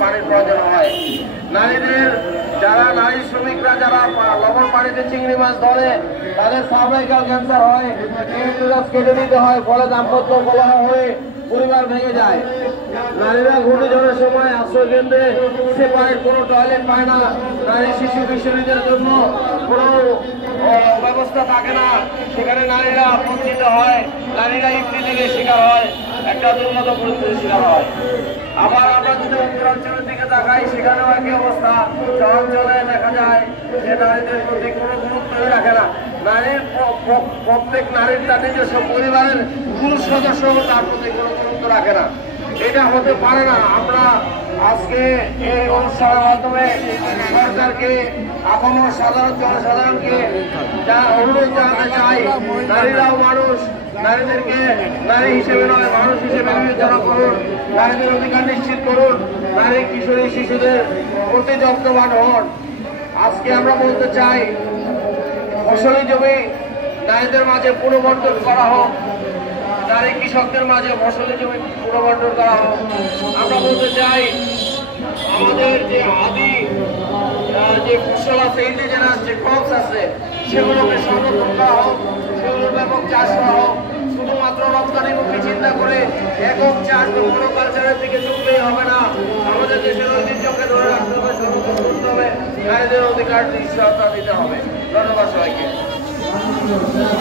পানির প্রয়োজন হয়। নারীদের যারা নারী শ্রমিকরা যারা লবণ পানিতে চিংড়ি মাছ ধরে তাদের সার্ভাইকাল ক্যান্সার হয়, কেটে দিতে হয়, ফলে দাম্পত্য কলহ হয়ে পরিবার ভেঙে যায়। নারীরা ঘূর্ণিঝড়ের সময় আশ্রয় কেন্দ্রে সেপারেট কোনো টয়লেট পায় না, নারী শিশু কিশোরীদের জন্য কোনো ব্যবস্থা থাকে না, সেখানে নারীরা বঞ্চিত হয়, নারীরা ইফতিজিংয়ের শিকার হয়, একটা দুর্গত পরিস্থিতির শিকার হয়। আবার আমরা যদি উত্তরাঞ্চলের দিকে তাকাই, সেখানেও একই অবস্থা। শহরাঞ্চলে দেখা যায় যে নারীদের প্রতি কোনো গুরুত্বই রাখে না। নারীর প্রত্যেক নারীর তার নিজস্ব পরিবারের পুরুষ সদস্য তার প্রতি কোনো গুরুত্ব রাখে না। এটা হতে পারে না। আমরা আজকে এই অনুষ্ঠানের মাধ্যমে সরকারকে, আপামর সাধারণ জনসাধারণকে যা অনুরোধ জানাতে চাই, নারীরাও মানুষ, নারীদেরকে নারী হিসেবে নয় মানুষ হিসেবে বিবেচনা করুন, নারীদের অধিকার নিশ্চিত করুন, নারী কিশোরী শিশুদের প্রতি যত্নবান হন। আজকে আমরা বলতে চাই, ফসলি জমি নারীদের মাঝে পুনর্বন্টন করা হোক, নারী কৃষকদের মাঝে ফসলি জমি পুনর্বন্টন করা হোক। আমরা বলতে চাই, আমাদের যে আদি যে ফসল আছে, ইন্ডিজেনাস যে ক্রপস আছে, সেগুলোকে সংরক্ষণ করা হোক, সেগুলোর ব্যাপক চাষ করা হোক। শুধুমাত্র রপ্তানিমুখী চিন্তা করে একক চাষ বা মনোকালচারের দিকে ঝুঁকলেই হবে না। আমাদের দেশের ঐতিহ্যকে ধরে রাখতে হবে, সংরক্ষণ করতে হবে, নারীদের অধিকার নিশ্চয়তা দিতে হবে। ধন্যবাদ সবাইকে।